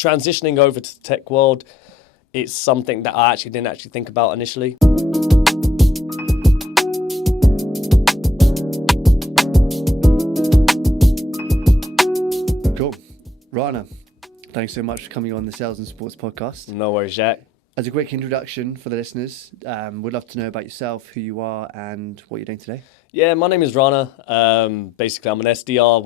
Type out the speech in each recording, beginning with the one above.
transitioning over to the tech world, it's something that I didn't actually think about initially. Cool. Rana, thanks so much for coming on the Sales and Sports podcast. No worries, Jack. As a quick introduction for the listeners, we'd love to know about yourself, who you are, and what you're doing today. Yeah, my name is Rana. Basically, I'm an SDR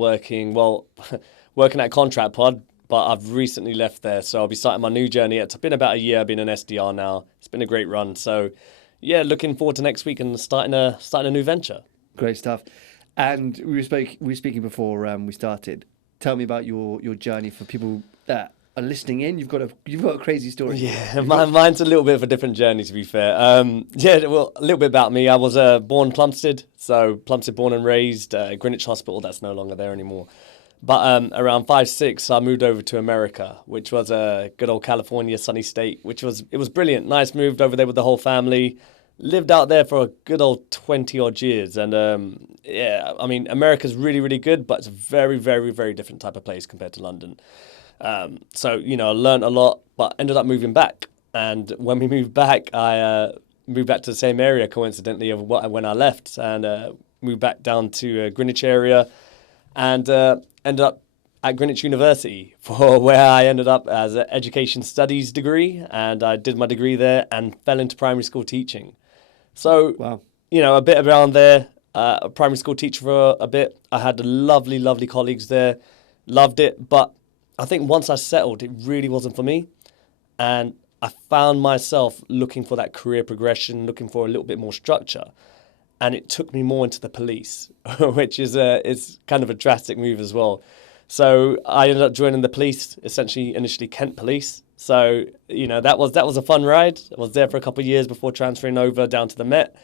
working at Contract Pod, but I've recently left there, so I'll be starting my new journey. It's been about a year I've been an SDR now. It's been a great run. So, yeah, looking forward to next week and starting a new venture. Great stuff. And we were speaking before we started. Tell me about your journey for people that are listening in. You've got a crazy story. Yeah, mine's a little bit of a different journey, to be fair. A little bit about me. I was born Plumstead, so Plumstead born and raised. Greenwich Hospital, that's no longer there anymore. But around 5, 6, I moved over to America, which was a good old California sunny state, it was brilliant. Nice, moved over there with the whole family. Lived out there for a good old 20 odd years. And America's really, really good, but it's a very, very, very different type of place compared to London. So, I learned a lot, but ended up moving back. And when we moved back, I moved back to the same area, coincidentally, of when I left, and moved back down to Greenwich area, and ended up at Greenwich University, for where I ended up as an education studies degree, and I did my degree there and fell into primary school teaching. So, wow. A bit around there, a primary school teacher for a bit. I had lovely, lovely colleagues there, loved it, but I think once I settled, it really wasn't for me. And I found myself looking for that career progression, looking for a little bit more structure. And it took me more into the police, which is kind of a drastic move as well. So I ended up joining the police, essentially initially Kent Police. So, that was a fun ride. I was there for a couple of years before transferring over down to the Met.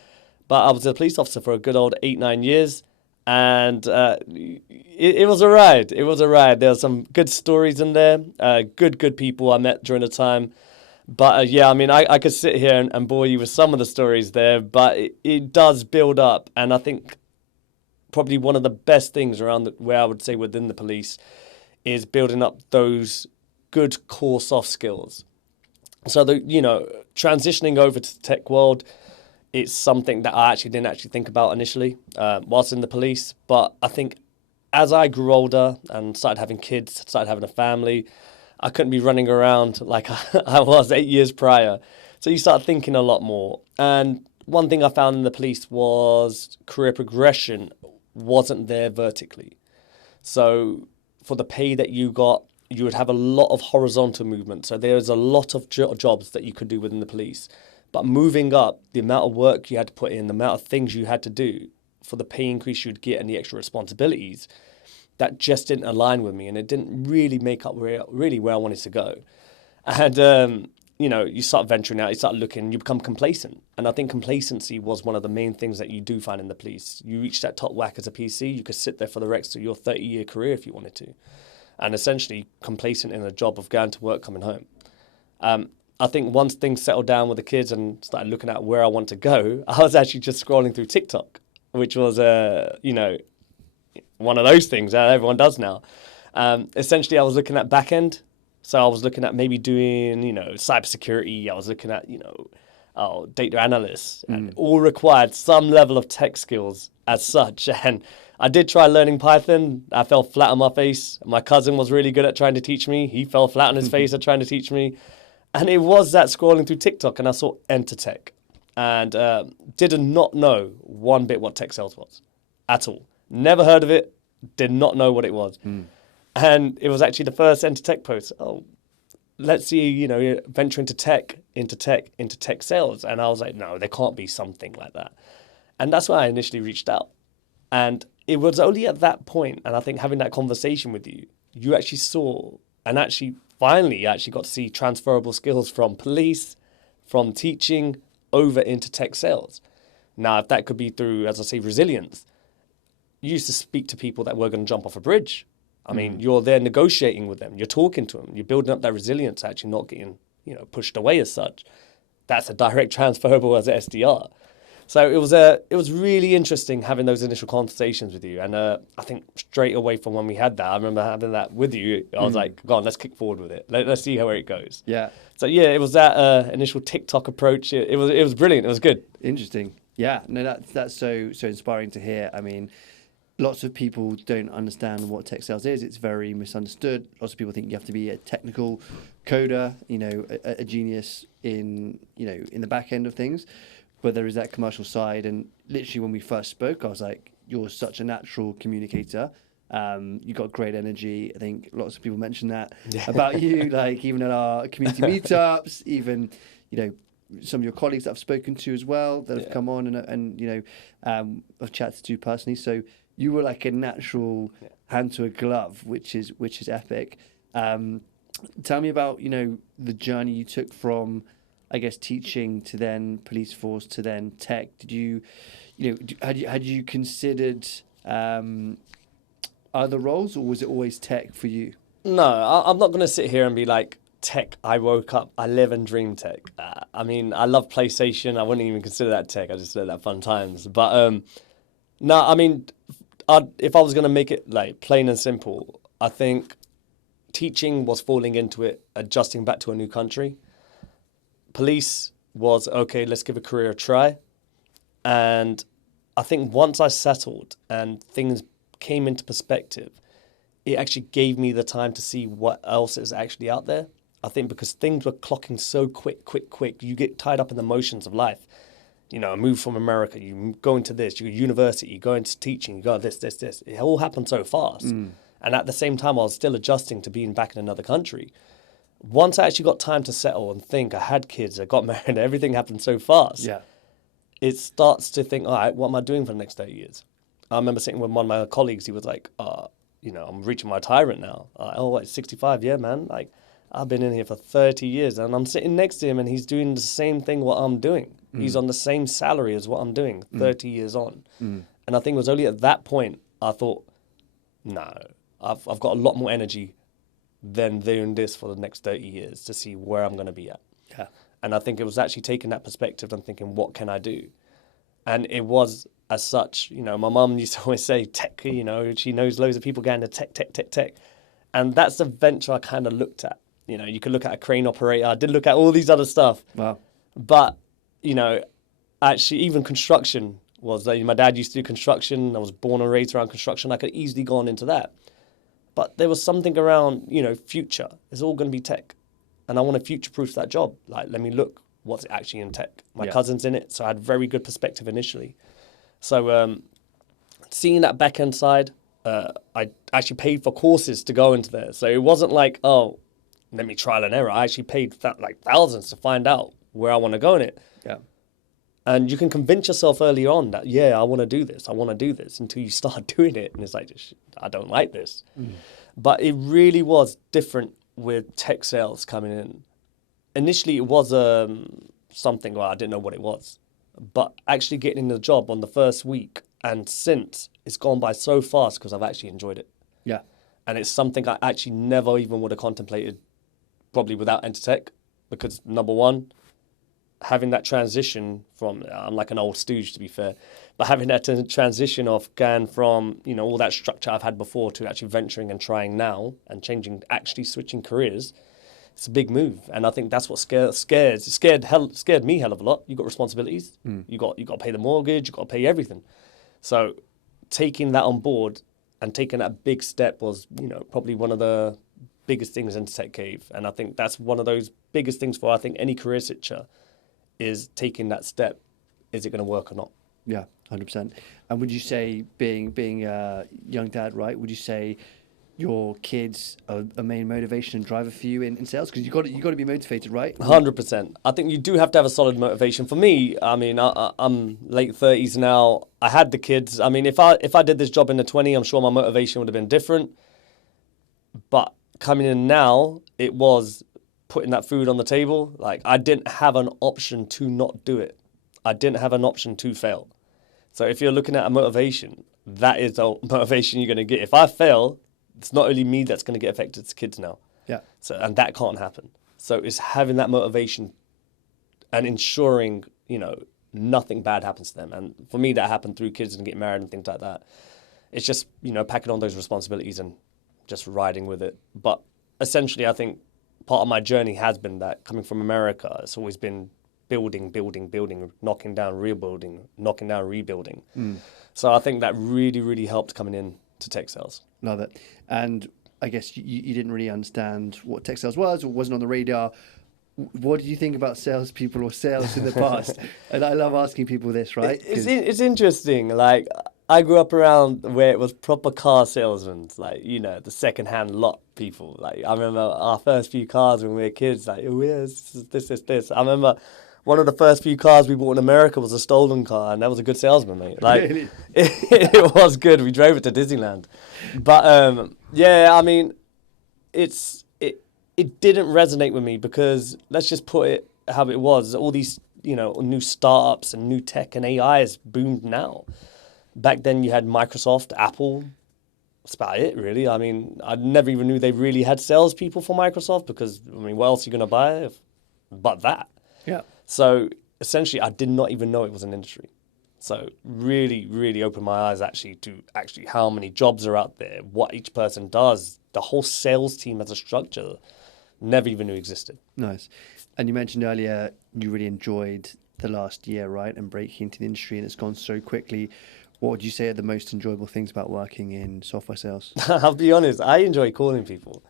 But I was a police officer for a good old 8, 9 years. And it was a ride. It was a ride. There were some good stories in there, good people I met during the time. But I could sit here and bore you with some of the stories there, but it does build up. And I think probably one of the best things around where I would say within the police is building up those good core soft skills. So, transitioning over to the tech world, it's something that I didn't actually think about initially whilst in the police. But I think as I grew older and started having kids, started having a family, I couldn't be running around like I was 8 years prior. So you start thinking a lot more. And one thing I found in the police was career progression wasn't there vertically. So for the pay that you got, you would have a lot of horizontal movement. So there's a lot of jobs that you could do within the police. But moving up, the amount of work you had to put in, the amount of things you had to do for the pay increase you'd get and the extra responsibilities, that just didn't align with me, and it didn't really make up where I wanted to go. And, you start venturing out, you start looking, you become complacent. And I think complacency was one of the main things that you do find in the police. You reach that top whack as a PC, you could sit there for the rest of your 30-year career if you wanted to. And essentially complacent in a job of going to work, coming home. I think once things settled down with the kids and started looking at where I want to go, I was actually just scrolling through TikTok, which was, one of those things that everyone does now. Essentially, I was looking at back end. So I was looking at maybe doing, cybersecurity. I was looking at, data analysts, and all required some level of tech skills as such. And I did try learning Python. I fell flat on my face. My cousin was really good at trying to teach me. He fell flat on his face at trying to teach me. And it was that scrolling through TikTok, and I saw Entr Tech, and did not know one bit what tech sales was at all. Never heard of it, did not know what it was. And it was actually the first Entr Tech post. Oh, let's see, venture into tech sales. And I was like, no, there can't be something like that. And that's why I initially reached out. And it was only at that point, and I think having that conversation with you, you actually saw and finally got to see transferable skills from police, from teaching over into tech sales. Now, if that could be through, as I say, resilience, you used to speak to people that were going to jump off a bridge. I mean, you're there negotiating with them. You're talking to them. You're building up that resilience, actually not getting, pushed away as such. That's a direct transferable as an SDR. So it was really interesting having those initial conversations with you. And I think straight away from when we had that, I remember having that with you. I was like, go on, let's kick forward with it. Let's see where it goes. Yeah. So yeah, it was that initial TikTok approach. It was brilliant. It was good. Interesting. Yeah. No, that's so inspiring to hear. I mean, lots of people don't understand what tech sales is. It's very misunderstood. Lots of people think you have to be a technical coder, a genius in the back end of things. But there is that commercial side. And literally when we first spoke, I was like, you're such a natural communicator. You got great energy. I think lots of people mentioned that about you, like even at our community meetups, even, some of your colleagues that I've spoken to as well that have come on and I've chatted to personally. So you were like a natural hand to a glove, which is epic. Tell me about, the journey you took from, I guess, teaching to then police force to then tech. Did you, had you considered other roles, or was it always tech for you? No, I'm not going to sit here and be like, tech, I woke up, I live and dream tech. I mean, I love PlayStation. I wouldn't even consider that tech. I just said that fun times. But no, I mean, if I was going to make it like plain and simple, I think teaching was falling into it, adjusting back to a new country. Police was, okay, let's give a career a try. And I think once I settled and things came into perspective, it actually gave me the time to see what else is actually out there. I think because things were clocking so quick, you get tied up in the motions of life. I moved from America, you go into this, you go to university, you go into teaching, you go this. It all happened so fast. And at the same time, I was still adjusting to being back in another country. Once I actually got time to settle and think, I had kids, I got married, everything happened so fast. Yeah. It starts to think, all right, what am I doing for the next 30 years? I remember sitting with one of my colleagues, he was like, I'm reaching my retirement now. What, 65? Yeah, man. Like, I've been in here for 30 years and I'm sitting next to him and he's doing the same thing what I'm doing. He's on the same salary as what I'm doing 30 years on. And I think it was only at that point I thought, no, I've got a lot more energy than doing this for the next 30 years to see where I'm going to be at. Yeah. And I think it was actually taking that perspective and thinking, what can I do? And it was as such, my mum used to always say tech, she knows loads of people going to tech. And that's the venture I kind of looked at. You could look at a crane operator. I did look at all these other stuff. Wow. But, actually even construction was, my dad used to do construction. I was born and raised around construction. I could easily gone into that. But there was something around, future. It's all going to be tech. And I want to future-proof that job. Like, let me look what's actually in tech. My cousin's in it, so I had very good perspective initially. So seeing that back-end side, I actually paid for courses to go into there. So it wasn't like, oh, let me trial and error. I actually paid thousands to find out where I want to go in it. Yeah. And you can convince yourself early on that, I want to do this. I want to do this until you start doing it. And it's like, I don't like this. But it really was different with tech sales coming in. Initially, it was something where I didn't know what it was. But actually getting the job on the first week and since, it's gone by so fast because I've actually enjoyed it. Yeah. And it's something I actually never even would have contemplated probably without Entr Tech because, number one, having that transition from, I'm like an old stooge to be fair, but having that transition of going from, all that structure I've had before to actually venturing and trying now and actually switching careers, it's a big move. And I think that's what scared me hell of a lot. You got responsibilities, you got to pay the mortgage, you got to pay everything. So taking that on board and taking that big step was, probably one of the biggest things Entr Tech gave. And I think that's one of those biggest things for, I think, any career switcher is taking that step. Is it going to work or not? Yeah, 100%. And would you say, being a young dad, right, would you say your kids are a main motivation and driver for you in sales? Because you got to be motivated, right? 100%. I think you do have to have a solid motivation. For me, I mean, I'm late 30s now. I had the kids. I mean, if I did this job in the 20s, I'm sure my motivation would have been different. But coming in now, it was putting that food on the table. Like, I didn't have an option to not do it. I didn't have an option to fail. So if you're looking at a motivation, that is the motivation you're going to get. If I fail, it's not only me that's going to get affected, it's kids now. Yeah. So, and that can't happen. So it's having that motivation and ensuring, nothing bad happens to them. And for me, that happened through kids and getting married and things like that. It's just, packing on those responsibilities and just riding with it. But essentially, I think part of my journey has been that coming from America, it's always been building, knocking down, rebuilding, knocking down, rebuilding. So I think that really, really helped coming in to tech sales. Love it. And I guess you didn't really understand what tech sales was, or wasn't on the radar. What did you think about salespeople or sales in the past? And I love asking people this, right? It's interesting. Like, I grew up around where it was proper car salesmen, like, the second-hand lot people. Like, I remember our first few cars when we were kids, like, oh, yeah, this. I remember one of the first few cars we bought in America was a stolen car, and that was a good salesman, mate. Like, Really? it was good. We drove it to Disneyland. But, yeah, I mean, it didn't resonate with me because, let's just put it how it was. All these, new startups and new tech and AI has boomed now. Back then you had Microsoft, Apple. That's about it, really. I mean, I never even knew they really had salespeople for Microsoft because, what else are you going to buy but that? Yeah. So essentially, I did not even know it was an industry. So really, really opened my eyes to how many jobs are out there, what each person does. The whole sales team as a structure, never even knew existed. Nice. And you mentioned earlier you really enjoyed the last year, right? And breaking into the industry, and it's gone so quickly. What would you say are the most enjoyable things about working in software sales? I'll be honest, I enjoy calling people.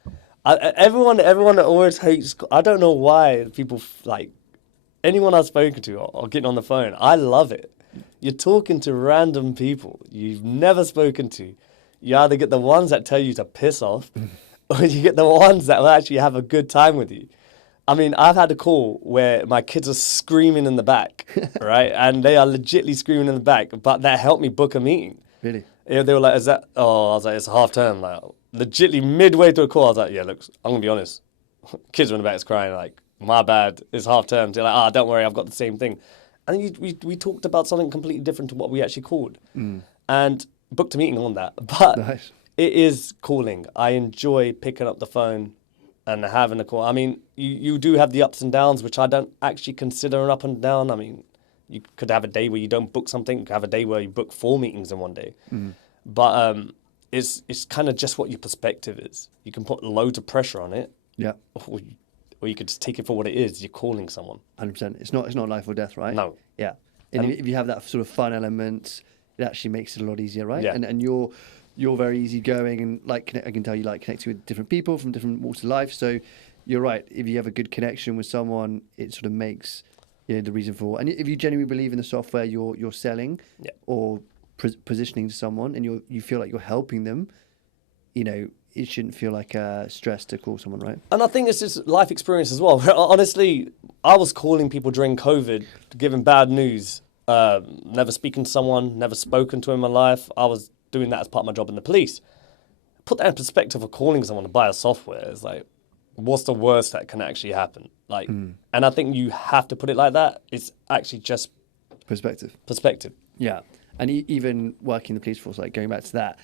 Everyone that always hates, I don't know why people like, anyone I've spoken to or getting on the phone, I love it. You're talking to random people you've never spoken to. You either get the ones that tell you to piss off, or you get the ones that will actually have a good time with you. I mean, I've had a call where my kids are screaming in the back, right? And they are legitimately screaming in the back, but that helped me book a meeting. Really? Yeah, they were like, I was like, it's half term. Like, legitimately midway through a call, I was like, yeah, look, I'm going to be honest. Kids are in the back is crying, like, my bad, it's half term. They're like, don't worry, I've got the same thing. And we talked about something completely different to what we actually called. And booked a meeting on that. But Nice. It is calling. I enjoy picking up the phone and having a call. I mean, you do have the ups and downs, which I don't actually consider an up and down. I mean, you could have a day where you don't book something. You could have a day where you book 4 meetings in one day. But it's kind of just what your perspective is. You can put loads of pressure on it. Yeah. Or you could just take it for what it is. You're calling someone. 100%. It's not life or death, right? No. Yeah. And if you have that sort of fun element, it actually makes it a lot easier, right? Yeah. And you're very easygoing, and I can tell you like connecting with different people from different walks of life. So you're right. If you have a good connection with someone, it sort of makes the reason for. And if you genuinely believe in the software you're selling, or positioning to someone, and you feel like you're helping them, it shouldn't feel like a stress to call someone, right? And I think it's just life experience as well. Honestly, I was calling people during COVID, giving bad news, never speaking to someone, never spoken to in my life. I was doing that as part of my job in the police. Put that in perspective of calling someone to buy a software. It's like, what's the worst that can actually happen? Like, and I think you have to put it like that. It's actually just Perspective. Yeah. And even working in the police force, like going back to that,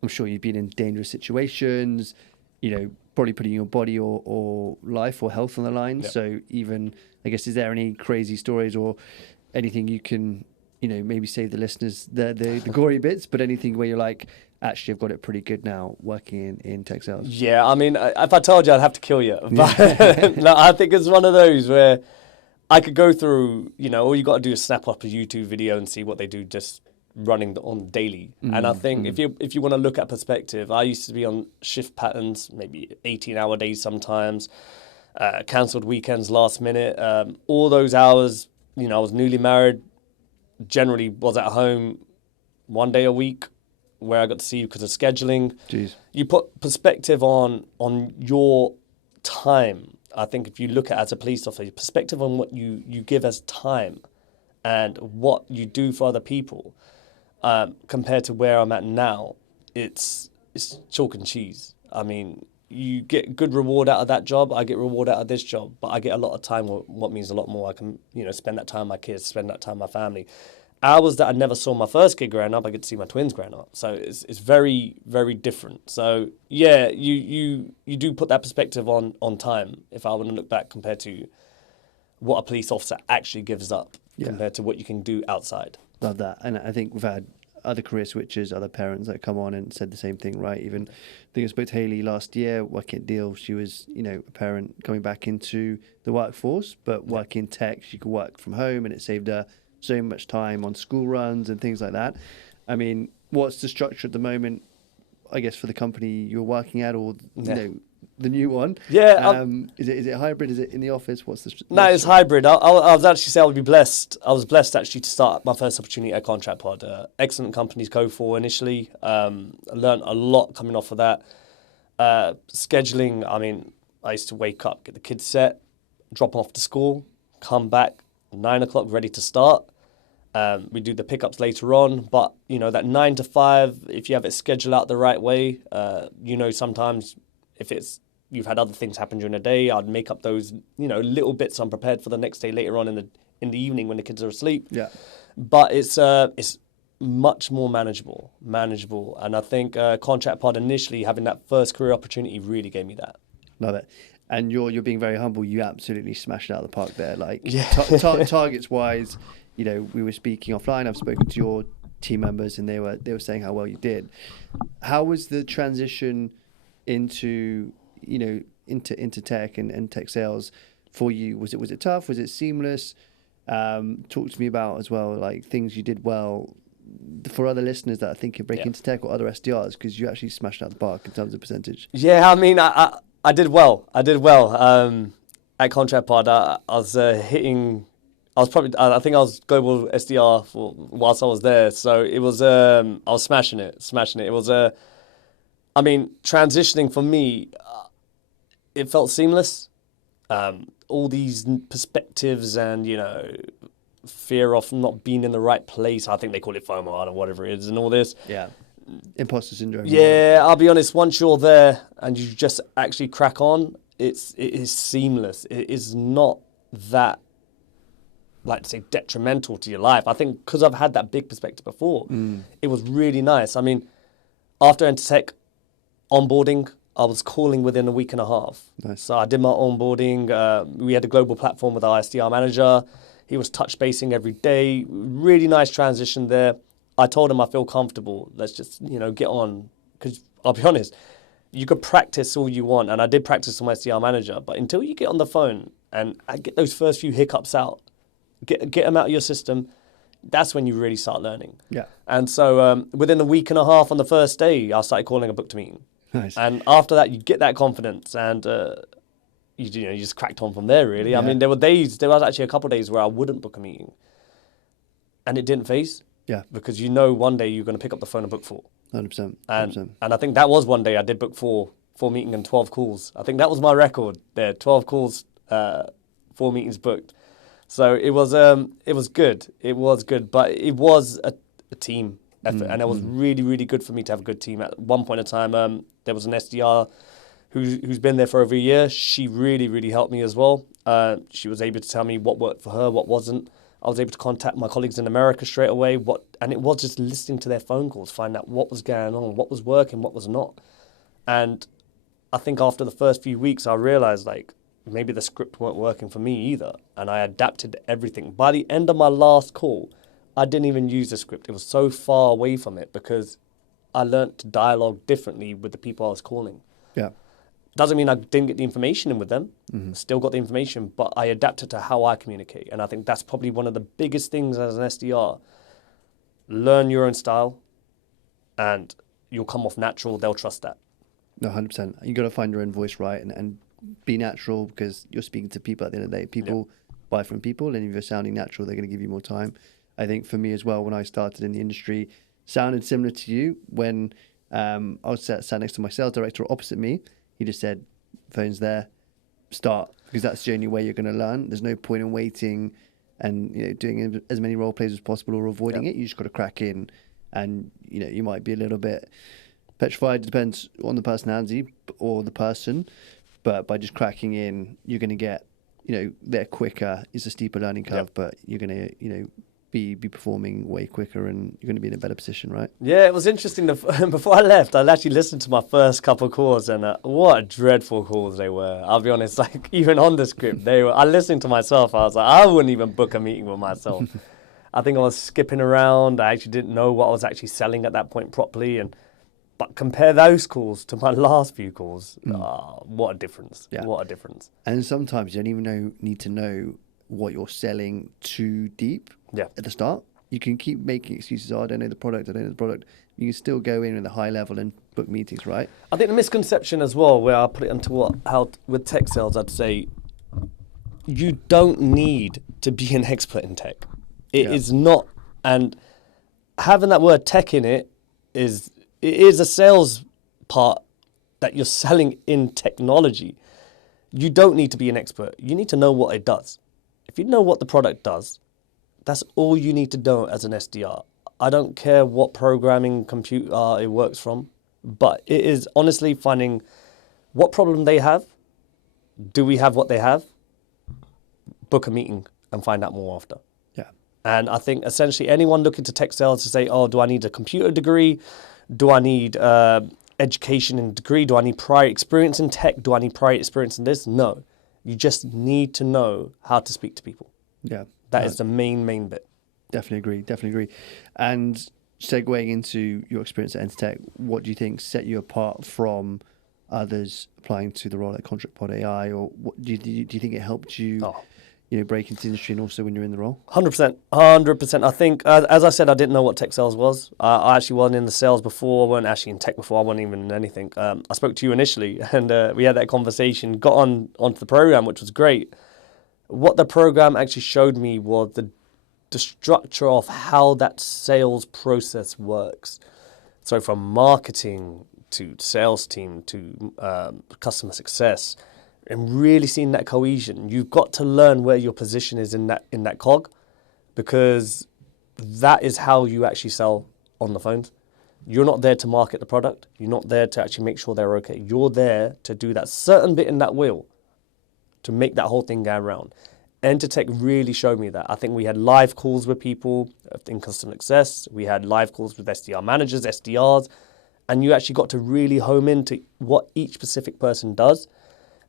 I'm sure you've been in dangerous situations, probably putting your body or life or health on the line. Yep. So even, I guess, is there any crazy stories or anything you can, maybe save the listeners the gory bits, but anything where you're like, actually, I've got it pretty good now working in tech sales? Yeah, I mean, if I told you, I'd have to kill you. But no, I think it's one of those where I could go through, all you got to do is snap up a YouTube video and see what they do just running on daily. And I think if you want to look at perspective, I used to be on shift patterns, maybe 18-hour days sometimes, cancelled weekends last minute. All those hours, I was newly married, generally was at home 1 day a week where I got to see you because of scheduling. Jeez. You put perspective on your time. I think if you look at as a police officer, perspective on what you give as time and what you do for other people, compared to where I'm at now, it's chalk and cheese. I mean, you get good reward out of that job. I get reward out of this job, but I get a lot of time, what means a lot more. I can, spend that time with my kids, spend that time with my family. Hours that I never saw my first kid growing up, I get to see my twins growing up. So it's very, very different. So yeah, you do put that perspective on time. If I want to look back compared to what a police officer actually gives up Yeah. compared to what you can do outside. Love that. And I think we've had other career switches, other parents that come on and said the same thing, right? Even, I think I spoke to Hayley last year, working at Deal. She was, a parent coming back into the workforce, but working tech, she could work from home, and it saved her so much time on school runs and things like that. I mean, what's the structure at the moment, I guess, for the company you're working at, or, the new one? Yeah. Is it hybrid? Is it in the office? No, it's hybrid. I was actually say I would be blessed. I was blessed actually to start my first opportunity at Contract Pod. Excellent company to go for initially. I learned a lot coming off of that. Scheduling, I mean, I used to wake up, get the kids set, drop them off to school, come back, 9 o'clock, ready to start. We do the pickups later on, but, that 9 to 5, if you have it scheduled out the right way, sometimes if you've had other things happen during the day, I'd make up those, little bits I'm prepared for the next day later on in the evening when the kids are asleep. Yeah. But it's much more manageable. And I think Contract Pod initially, having that first career opportunity, really gave me that. Love it. And you're being very humble. You absolutely smashed it out of the park there. Like, targets wise, we were speaking offline. I've spoken to your team members, and they were saying how well you did. How was the transition into tech and tech sales for you? Was it tough? Was it seamless? Talk to me about as well, like, things you did well for other listeners that are thinking break into tech or other SDRs, because you actually smashed it out of the park in terms of percentage. Yeah, I mean, I did well. At Contract Pod. I was hitting. I think I was global SDR whilst I was there. So it was. I was smashing it. It was transitioning for me, it felt seamless. All these perspectives and, fear of not being in the right place. I think they call it FOMO or whatever it is, and all this. Yeah. Imposter syndrome. Yeah, I'll be honest, once you're there and you just actually crack on, it is seamless. It is not that, like to say, detrimental to your life. I think because I've had that big perspective before, it was really nice. I mean, after Entr Tech onboarding, I was calling within a week and a half. Nice. So I did my onboarding. We had a global platform with our SDR manager. He was touch basing every day. Really nice transition there. I told him I feel comfortable. Let's just, get on. Because I'll be honest, you could practice all you want. And I did practice with my SDR manager. But until you get on the phone and get those first few hiccups out, get them out of your system, that's when you really start learning. Yeah. And so within a week and a half on the first day, I started calling a booked meeting. Nice. And after that, you get that confidence, and you just cracked on from there, really. Yeah. I mean, there was actually a couple of days where I wouldn't book a meeting, and it didn't phase. Yeah. Because one day you're going to pick up the phone and book 4. 100%. And I think that was one day I did book 4 meetings and 12 calls. I think that was my record there, 12 calls, 4 meetings booked. So it was good. It was good, but it was a team effort, and it was really, really good for me to have a good team. At one point in time, there was an SDR who's been there for over a year. She really, really helped me as well. She was able to tell me what worked for her, what wasn't. I was able to contact my colleagues in America straight away. And it was just listening to their phone calls, find out what was going on, what was working, what was not. And I think after the first few weeks, I realized, like, maybe the script weren't working for me either. And I adapted everything. By the end of my last call, I didn't even use the script. It was so far away from it because I learnt to dialogue differently with the people I was calling. Yeah. Doesn't mean I didn't get the information in with them. Still got the information, but I adapted to how I communicate. And I think that's probably one of the biggest things as an SDR. Learn your own style, and you'll come off natural. They'll trust that. No, 100%. You got to find your own voice, right? And be natural, because you're speaking to people at the end of the day. People buy from people, and if you're sounding natural, they're going to give you more time. I think for me as well, when I started in the industry, sounded similar to you. When I was sat next to my sales director opposite me, he just said, phone's there, start, because that's the only way you're going to learn. There's no point in waiting and doing as many role plays as possible or avoiding it. You just got to crack in, and you might be a little bit petrified. It depends on the personality or the person, but by just cracking in, you're going to get there quicker. It's a steeper learning curve, but you're going to be performing way quicker, and you're going to be in a better position, right? Yeah, it was interesting. Before I left, I actually listened to my first couple of calls, and what dreadful calls they were. I'll be honest, like even on the script, they were. I listened to myself. I was like, I wouldn't even book a meeting with myself. I think I was skipping around. I actually didn't know what I was actually selling at that point properly. But compare those calls to my last few calls. What a difference. Yeah. What a difference. And sometimes you don't even need to know what you're selling too deep at the start. You can keep making excuses. Oh, I don't know the product. You can still go in at a high level and book meetings, right? I think the misconception as well, where I put it into with tech sales, I'd say you don't need to be an expert in tech. It is not. And having that word tech in it is a sales part that you're selling in technology. You don't need to be an expert. You need to know what it does. If you know what the product does, that's all you need to know as an SDR. I don't care what programming computer it works from, but it is honestly finding what problem they have. Do we have what they have? Book a meeting and find out more after. Yeah. And I think essentially anyone looking to tech sales to say, oh, do I need a computer degree? Do I need education and degree? Do I need prior experience in tech? Do I need prior experience in this? No. You just need to know how to speak to people. Yeah. That is the main bit. Definitely agree. And segueing into your experience at Entr Tech, what do you think set you apart from others applying to the role at ContractPod AI? Or what, do you think it helped you break into the industry and also when you're in the role? 100%. I think, as I said, I didn't know what tech sales was. I actually wasn't in the sales before. I weren't actually in tech before. I wasn't even in anything. I spoke to you initially, and we had that conversation, got onto the program, which was great. What the program actually showed me was the structure of how that sales process works. So from marketing to sales team to customer success, and really seeing that cohesion. You've got to learn where your position is in that cog, because that is how you actually sell on the phones. You're not there to market the product. You're not there to actually make sure they're okay. You're there to do that certain bit in that wheel to make that whole thing go around. Entr Tech really showed me that. I think we had live calls with people in customer success. We had live calls with SDR managers, SDRs, and you actually got to really home into what each specific person does.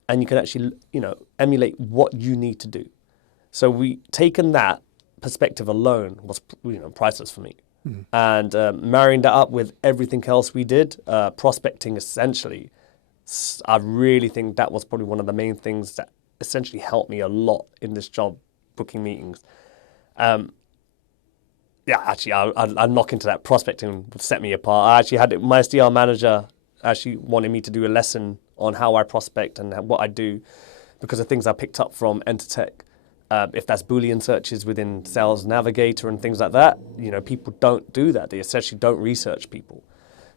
And you can actually, emulate what you need to do. So we taken that perspective alone was, priceless for me. Mm-hmm. And marrying that up with everything else we did, prospecting essentially, I really think that was probably one of the main things that essentially helped me a lot in this job, booking meetings. I'll knock into that. Prospecting would set me apart. I actually had my SDR manager actually wanted me to do a lesson on how I prospect and what I do because of things I picked up from Entr Tech. If that's Boolean searches within Sales Navigator and things like that, people don't do that. They essentially don't research people.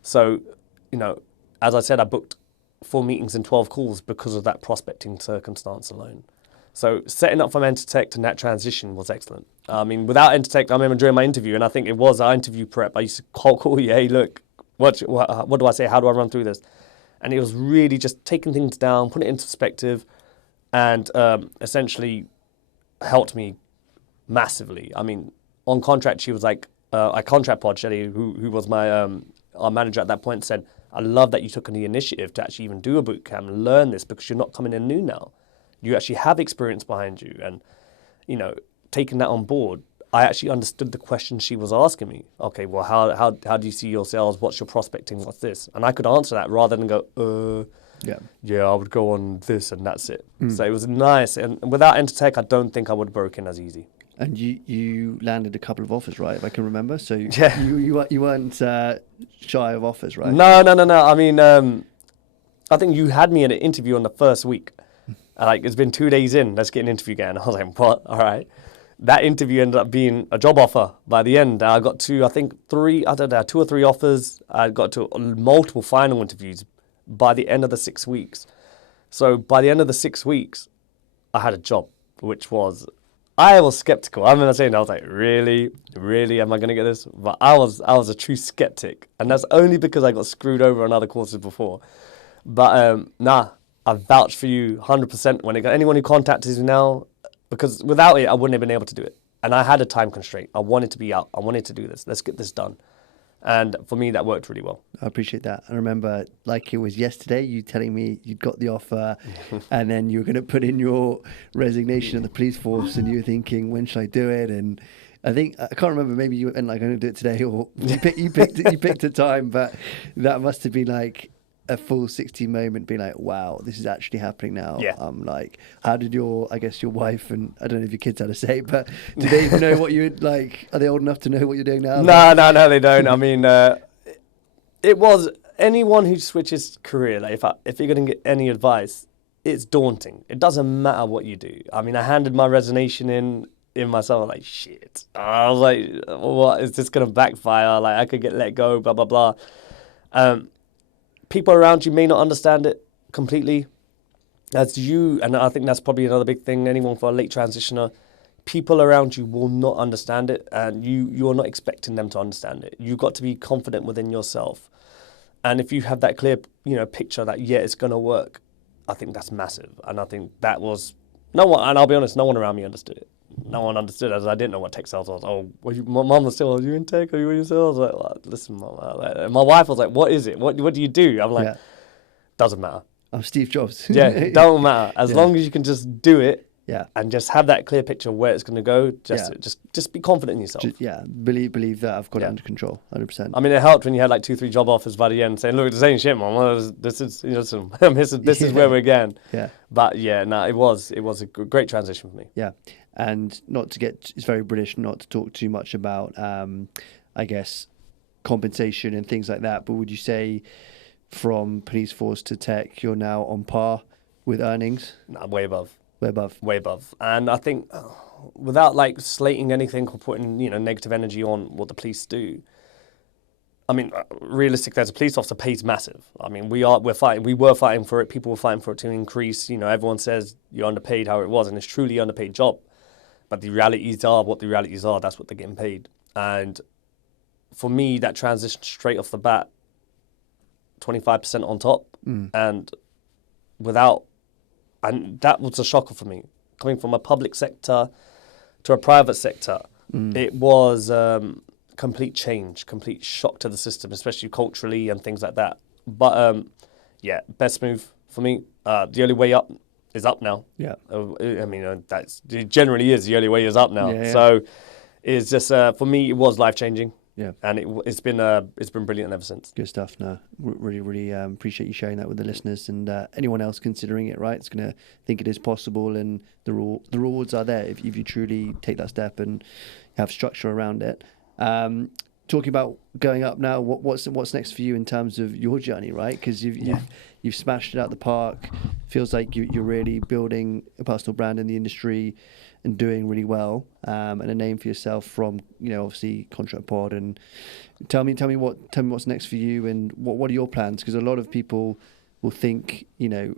So, as I said, I booked 4 meetings and 12 calls because of that prospecting circumstance alone. So setting up from Entr Tech to that transition was excellent. I mean, without Entr Tech, I remember during my interview, and I think it was our interview prep, I used to call you, hey, look, what do I say? How do I run through this? And it was really just taking things down, putting it into perspective, and essentially helped me massively. I mean, on contract, she was like, ContractPod, Shelly, who was my our manager at that point, said, I love that you took the initiative to actually even do a boot camp and learn this because you're not coming in new now. You actually have experience behind you. And, taking that on board, I actually understood the question she was asking me. Okay, well, how do you see your sales? What's your prospecting? What's this? And I could answer that rather than go, yeah, I would go on this and that's it. So it was nice. And without Entr Tech, I don't think I would have broken as easy. And you landed a couple of offers, right? If I can remember. So yeah. you weren't shy of offers, right? No. I mean, I think you had me in an interview on the first week. It's been 2 days in. Let's get an interview again. I was like, what? All right. That interview ended up being a job offer by the end. I got to, 2 or 3 offers. I got to multiple final interviews by the end of the 6 weeks. So by the end of the 6 weeks, I had a job, which was, I was skeptical. I remember saying, I was like, really? Am I going to get this? But I was a true skeptic. And that's only because I got screwed over on other courses before. But I vouch for you 100% when anyone who contacts you now, because without it, I wouldn't have been able to do it. And I had a time constraint. I wanted to be out. I wanted to do this. Let's get this done. And for me, that worked really well. I appreciate that. I remember, like it was yesterday, you telling me you'd got the offer and then you were going to put in your resignation at the police force and you were thinking, when should I do it? And I think, I can't remember, maybe you were like, I'm going to do it today, or you picked a time, but that must have been like a full 60 moment, being like, wow, this is actually happening now. Yeah. Like, how did your wife, and I don't know if your kids had a say, but do they even know what you would like? Are they old enough to know what you're doing now? No, they don't. I mean, it was anyone who switches career. Like, if you're going to get any advice, it's daunting. It doesn't matter what you do. I mean, I handed my resignation in myself. I was like, shit. I was like, what is this going to backfire? Like, I could get let go. Blah blah blah. People around you may not understand it completely, as you, and I think that's probably another big thing. Anyone for a late transitioner, people around you will not understand it, and you're not expecting them to understand it. You've got to be confident within yourself, and if you have that clear, picture that it's going to work, I think that's massive. And I think that was no one, and I'll be honest, no one around me understood it. No one understood, as I didn't know what tech sales was. Oh, my mum was still, are you in tech? Are you in sales? I was like, well, listen, mum. My wife was like, what is it? What do you do? I'm like, doesn't matter. I'm Steve Jobs. Yeah, it don't matter. As long as you can just do it, yeah, and just have that clear picture of where it's going to go. Just be confident in yourself. Believe that I've got it under control, 100%. I mean, it helped when you had like 2-3 job offers by the end, saying, "Look, this ain't shit, mum. This is this is where we're going." Yeah. But it was a great transition for me. Yeah. And it's very British not to talk too much about, I guess, compensation and things like that. But would you say from police force to tech, you're now on par with earnings? Nah, way above. Way above. And I think without like slating anything or putting, negative energy on what the police do, I mean, realistically, as a police officer, pays massive. I mean, we were fighting for it. People were fighting for it to increase. Everyone says you're underpaid, how it was, and it's truly an underpaid job. But the realities are what the realities are. That's what they're getting paid. And for me, that transition straight off the bat, 25% on top, and that was a shocker for me. Coming from a public sector to a private sector, it was complete change, complete shock to the system, especially culturally and things like that. But best move for me. The only way up is up now. Yeah. I mean, it generally is. The only way is up now. Yeah. So it's just, for me, it was life-changing. Yeah. And it's been brilliant ever since. Good stuff. No, really appreciate you sharing that with the listeners, and anyone else considering it, right? It's going to think it is possible, and the rewards are there if you truly take that step and have structure around it. Talking about going up now, what's next for you in terms of your journey, right? Because you've smashed it out the park. Feels like you're really building a personal brand in the industry and doing really well, and a name for yourself from obviously Contract Pod. And tell me what's next for you, and what are your plans? Because a lot of people will think you'll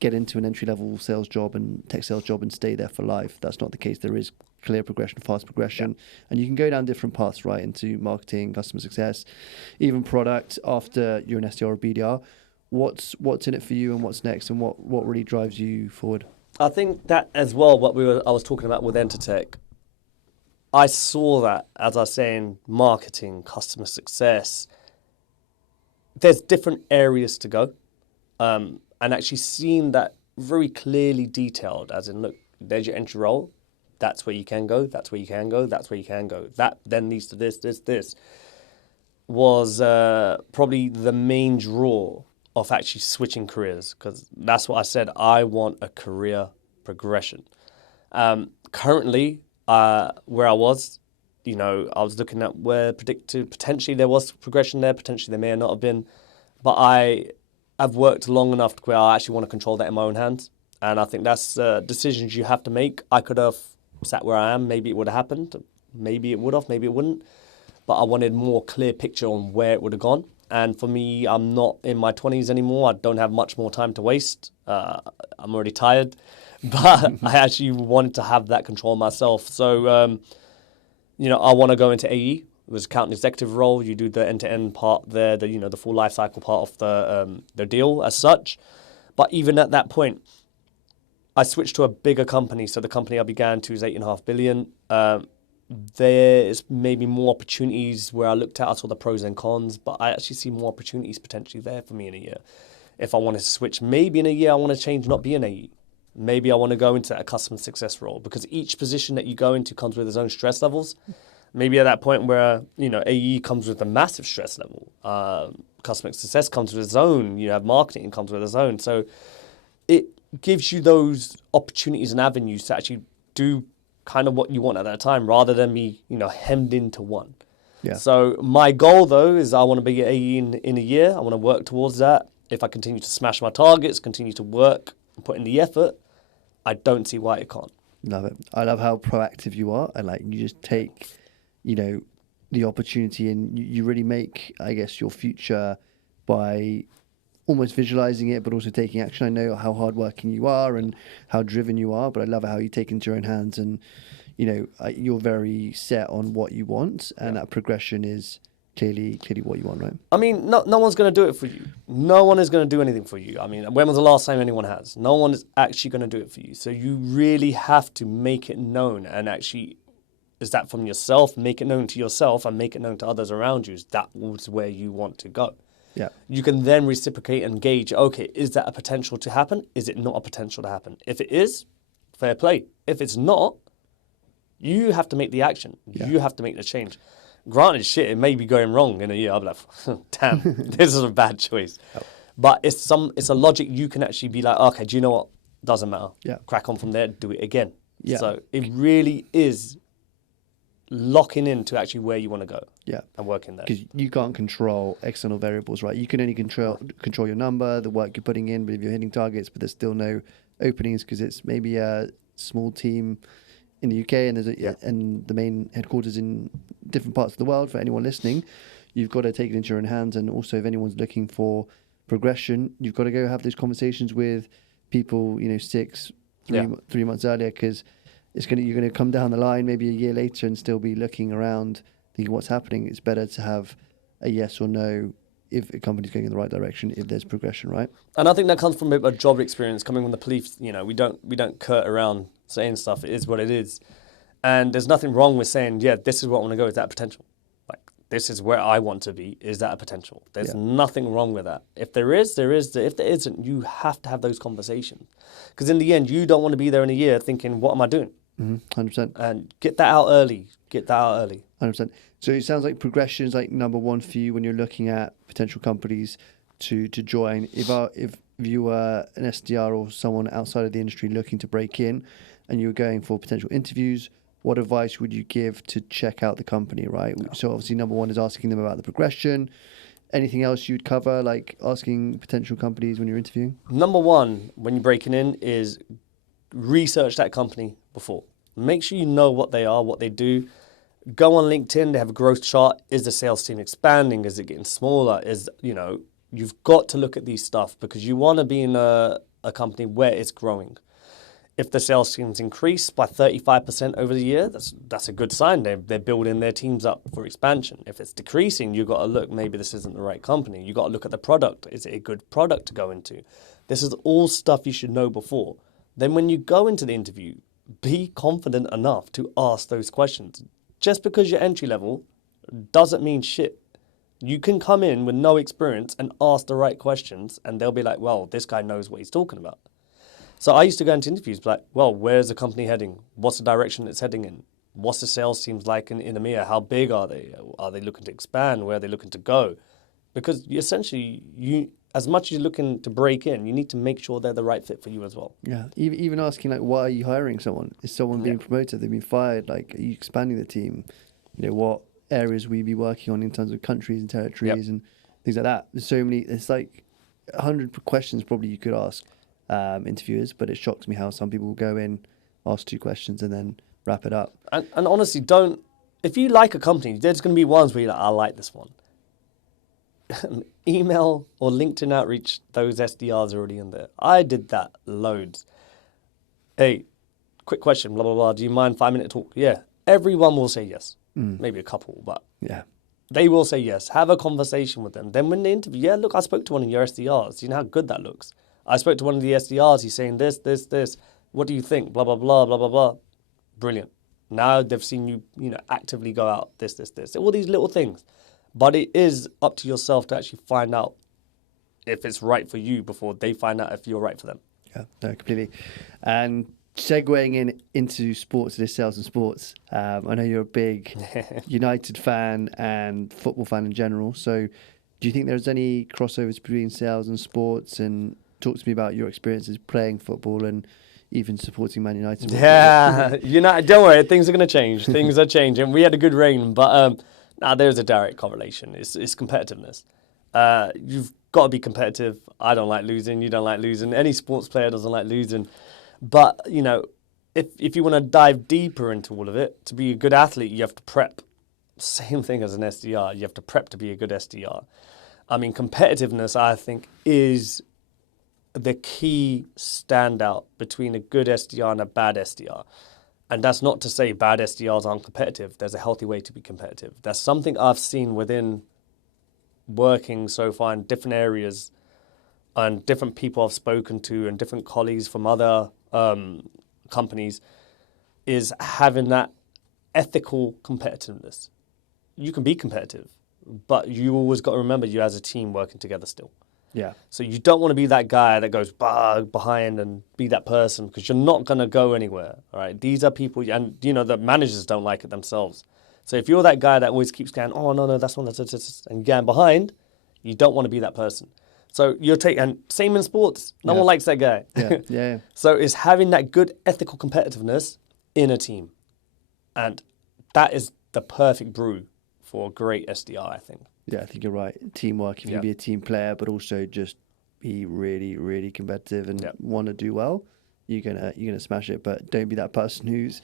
get into an entry-level sales job and tech sales job and stay there for life. That's not the case. There is clear progression, fast progression, and you can go down different paths, right, into marketing, customer success, even product after you're an SDR or BDR. What's in it for you, and what's next, and what really drives you forward? I think that as well, I was talking about with Entr Tech, I saw that, as I was saying, marketing, customer success, there's different areas to go. And actually seeing that very clearly detailed, as in, look, there's your entry role, that's where you can go, that's where you can go, that's where you can go. That then leads to this, was probably the main draw of actually switching careers, because that's what I said, I want a career progression. Currently, where I was, I was looking at where potentially there was progression there, potentially there may not have been, but I've worked long enough to where I actually want to control that in my own hands. And I think that's decisions you have to make. I could have sat where I am. Maybe it would have happened. Maybe it would have. Maybe it wouldn't. But I wanted more clear picture on where it would have gone. And for me, I'm not in my 20s anymore. I don't have much more time to waste. I'm already tired. But I actually wanted to have that control myself. So, I want to go into AE. It was account executive role. You do the end-to-end part there, the full life cycle part of the deal as such. But even at that point, I switched to a bigger company. So the company I began to is 8.5 billion. There's maybe more opportunities where I looked at, I saw the pros and cons, but I actually see more opportunities potentially there for me in a year. If I wanted to switch, maybe in a year I want to change, not be an AE. Maybe I want to go into a customer success role, because each position that you go into comes with its own stress levels. Maybe at that point where, AE comes with a massive stress level. Customer success comes with its own, you have marketing comes with its own. So it gives you those opportunities and avenues to actually do kind of what you want at that time, rather than be, hemmed into one. Yeah. So my goal, though, is I want to be an AE in a year. I want to work towards that. If I continue to smash my targets, continue to work and put in the effort, I don't see why it can't. Love it. I love how proactive you are, and you just take, the opportunity, and you really make, I guess, your future by almost visualizing it, but also taking action. I know how hardworking you are and how driven you are, but I love how you take it into your own hands, and you're very set on what you want, and that progression is clearly what you want, right? I mean, no one's going to do it for you. No one is going to do anything for you. I mean, when was the last time anyone has? No one is actually going to do it for you. So you really have to make it known, and actually, is that from yourself? Make it known to yourself and make it known to others around you. That was where you want to go. Yeah. You can then reciprocate and gauge, okay, is that a potential to happen? Is it not a potential to happen? If it is, fair play. If it's not, you have to make the action. Yeah. You have to make the change. Granted, shit, it may be going wrong in a year. I'll be like, damn, this is a bad choice. Oh. But it's a logic you can actually be like, okay, do you know what? Doesn't matter. Yeah. Crack on from there, do it again. Yeah. So it really is locking into actually where you want to go. Yeah. And working there. Because you can't control external variables, right? You can only control your number, the work you're putting in, but if you're hitting targets, but there's still no openings because it's maybe a small team in the UK and and the main headquarters in different parts of the world. For anyone listening, you've got to take it into your own hands. And also, if anyone's looking for progression, you've got to go have those conversations with people, 3 months earlier, because you're going to come down the line maybe a year later and still be looking around, thinking what's happening. It's better to have a yes or no if a company's going in the right direction, if there's progression, right? And I think that comes from a job experience coming from the police. We don't curt around saying stuff. It is what it is. And there's nothing wrong with saying, yeah, this is where I want to go. Is that a potential? Like, this is where I want to be. Is that a potential? There's nothing wrong with that. If there is, there is. If there isn't, you have to have those conversations. Because in the end, you don't want to be there in a year thinking, what am I doing? 100%. And get that out early. 100%. So it sounds like progression is like number one for you when you're looking at potential companies to join. If you were an SDR or someone outside of the industry looking to break in and you were going for potential interviews, what advice would you give to check out the company, right? So obviously number one is asking them about the progression. Anything else you'd cover, like asking potential companies when you're interviewing? Number one, when you're breaking in, is research that company before. Make sure you know what they are, what they do. Go on LinkedIn, they have a growth chart. Is the sales team expanding? Is it getting smaller? You've got to look at these stuff because you want to be in a company where it's growing. If the sales team's increased by 35% over the year, that's a good sign. They're building their teams up for expansion. If it's decreasing, you've got to look, maybe this isn't the right company. You've got to look at the product. Is it a good product to go into? This is all stuff you should know before. Then when you go into the interview, be confident enough to ask those questions. Just because you're entry level doesn't mean shit. You can come in with no experience and ask the right questions and they'll be like, well, this guy knows what he's talking about. So I used to go into interviews like, well, where's the company heading? What's the direction it's heading in? What's the sales teams like in EMEA? How big are they? Are they looking to expand? Where are they looking to go? Because essentially, as much as you're looking to break in, you need to make sure they're the right fit for you as well. Yeah, even asking like, why are you hiring someone? Is someone being promoted? They've been fired? Like, are you expanding the team? What areas will you be working on in terms of countries and territories and things like that? There's so many. It's like 100 questions probably you could ask interviewers, but it shocks me how some people will go in, ask 2 questions, and then wrap it up. And honestly, if you like a company, there's going to be ones where you're like, I like this one. Email or LinkedIn outreach, those SDRs are already in there. I did that loads. Hey, quick question, blah, blah, blah. Do you mind 5-minute talk? Yeah. Everyone will say yes. Maybe a couple, but they will say yes. Have a conversation with them. Then when they interview, look, I spoke to one of your SDRs. You know how good that looks? I spoke to one of the SDRs. He's saying this. What do you think? Blah, blah, blah, blah, blah, blah. Brilliant. Now they've seen you, actively go out, this. All these little things. But it is up to yourself to actually find out if it's right for you before they find out if you're right for them. Yeah, no, completely. And segueing into sports, this sales and sports, I know you're a big United fan and football fan in general. So do you think there's any crossovers between sales and sports? And talk to me about your experiences playing football and even supporting Man United. Yeah, don't worry, things are going to change. Things are changing. We had a good reign, but there's a direct correlation. It's competitiveness. You've got to be competitive. I don't like losing. You don't like losing. Any sports player doesn't like losing. But, if you want to dive deeper into all of it, to be a good athlete, you have to prep. Same thing as an SDR. You have to prep to be a good SDR. I mean, competitiveness, I think, is the key standout between a good SDR and a bad SDR. And that's not to say bad SDRs aren't competitive. There's a healthy way to be competitive. That's something I've seen within working so far in different areas and different people I've spoken to and different colleagues from other companies is having that ethical competitiveness. You can be competitive, but you always got to remember you as a team working together still. Yeah. So you don't want to be that guy that goes behind and be that person because you're not going to go anywhere. All right. These are people, and the managers don't like it themselves. So if you're that guy that always keeps going, oh no, that's not, and going behind, you don't want to be that person. So and same in sports. No one likes that guy. Yeah. So it's having that good ethical competitiveness in a team, and that is the perfect brew for a great SDR, I think. Yeah, I think you're right. Teamwork, if you be a team player, but also just be really, really competitive and want to do well, you're gonna smash it. But don't be that person who's,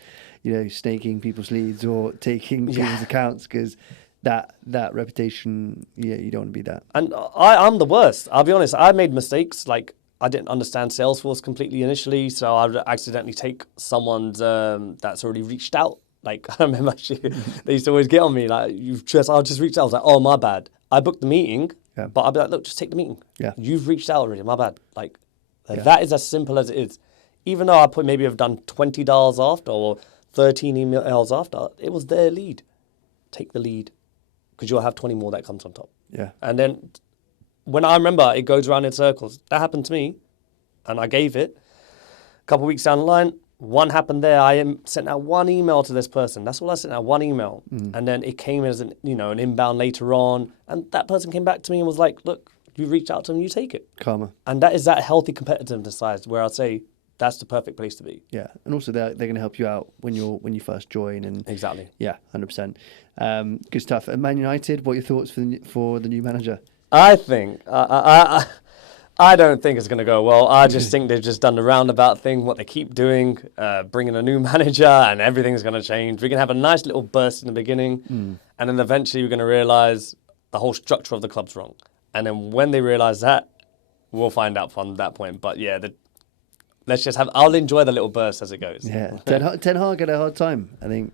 snaking people's leads or taking people's accounts, because that reputation, you don't want to be that. And I'm the worst. I'll be honest. I made mistakes. Like I didn't understand Salesforce completely initially, so I would accidentally take someone's that's already reached out. Like, I remember actually, they used to always get on me, like, I'll just reach out. I was like, oh, my bad. I booked the meeting, but I'll be like, look, just take the meeting. Yeah. You've reached out already, my bad. Like, that is as simple as it is. Even though maybe I've done 20 dials after or 13 emails after, it was their lead. Take the lead, because you'll have 20 more that comes on top. Yeah. And then, when I remember, it goes around in circles. That happened to me, and I gave it. A couple of weeks down the line, one happened there. I sent out one email to this person. That's all I sent out, one email. And then it came as an inbound later on. And that person came back to me and was like, look, you reached out to them, you take it. Karma. And that is that healthy competitiveness side where I'd say that's the perfect place to be. Yeah. And also they're going to help you out when you first join. And exactly. Yeah, 100%. Good stuff. And Man United, what are your thoughts for the new manager? I think, I don't think it's going to go well. I just think they've just done the roundabout thing, what they keep doing, bringing a new manager, and everything's going to change. We're going to have a nice little burst in the beginning, and then eventually we're going to realise the whole structure of the club's wrong. And then when they realise that, we'll find out from that point. But yeah, I'll enjoy the little burst as it goes. Yeah, Ten Hag had a hard time, I think.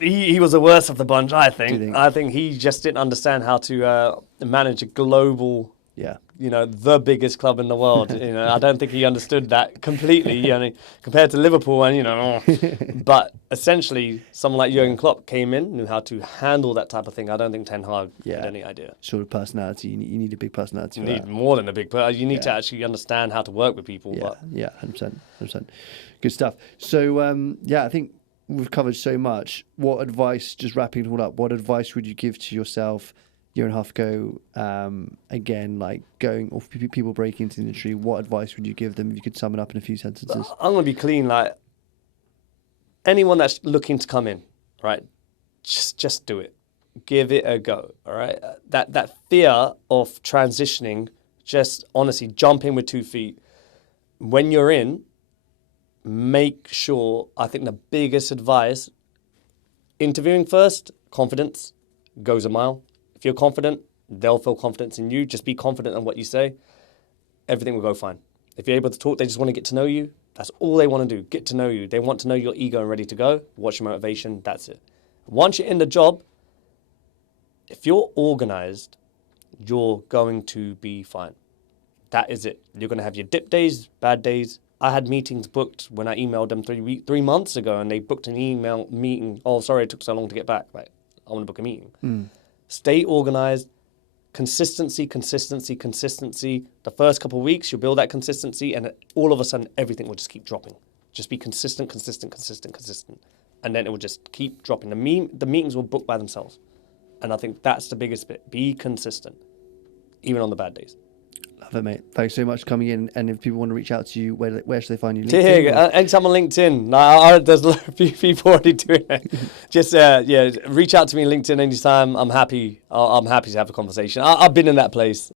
He was the worst of the bunch, I think. Do you think? I think he just didn't understand how to manage a global, the biggest club in the world. I don't think he understood that completely, compared to Liverpool and, but essentially someone like Jurgen Klopp came in, knew how to handle that type of thing. I don't think Ten Hag had any idea. Sort of personality. You need a big personality. You need more than a big personality. You need to actually understand how to work with people. Yeah, 100%. Good stuff. So, I think we've covered so much. What advice, just wrapping it all up, what advice would you give to yourself a year and a half ago, again, like going off people breaking into the industry? What advice would you give them if you could sum it up in a few sentences? I'm going to be clean. Like anyone that's looking to come in, right, just do it. Give it a go, all right? That fear of transitioning, just honestly jump in with 2 feet. When you're in, make sure, I think the biggest advice, interviewing first, confidence goes a mile. If you're confident, they'll feel confidence in you. Just be confident in what you say. Everything will go fine. If you're able to talk, they just want to get to know you. That's all they want to do, get to know you. They want to know your ego and ready to go. What's your motivation? That's it. Once you're in the job, if you're organized, you're going to be fine. that is it. You're going to have your dip days, bad days. I had meetings booked when I emailed them 3 months ago, and they booked an email meeting. Oh, sorry, it took so long to get back. Like, I want to book a meeting. Stay organized. Consistency. The first couple of weeks, you'll build that consistency, and all of a sudden, everything will just keep dropping. Just be consistent. And then it will just keep dropping. The meetings will book by themselves. And I think that's the biggest bit. Be consistent, even on the bad days. Love it, mate. Thanks so much for coming in. And if people want to reach out to you, where should they find you? LinkedIn? Anytime on LinkedIn. There's a few people already doing it. Just reach out to me on LinkedIn anytime. I'm happy. I'm happy to have a conversation. I've been in that place.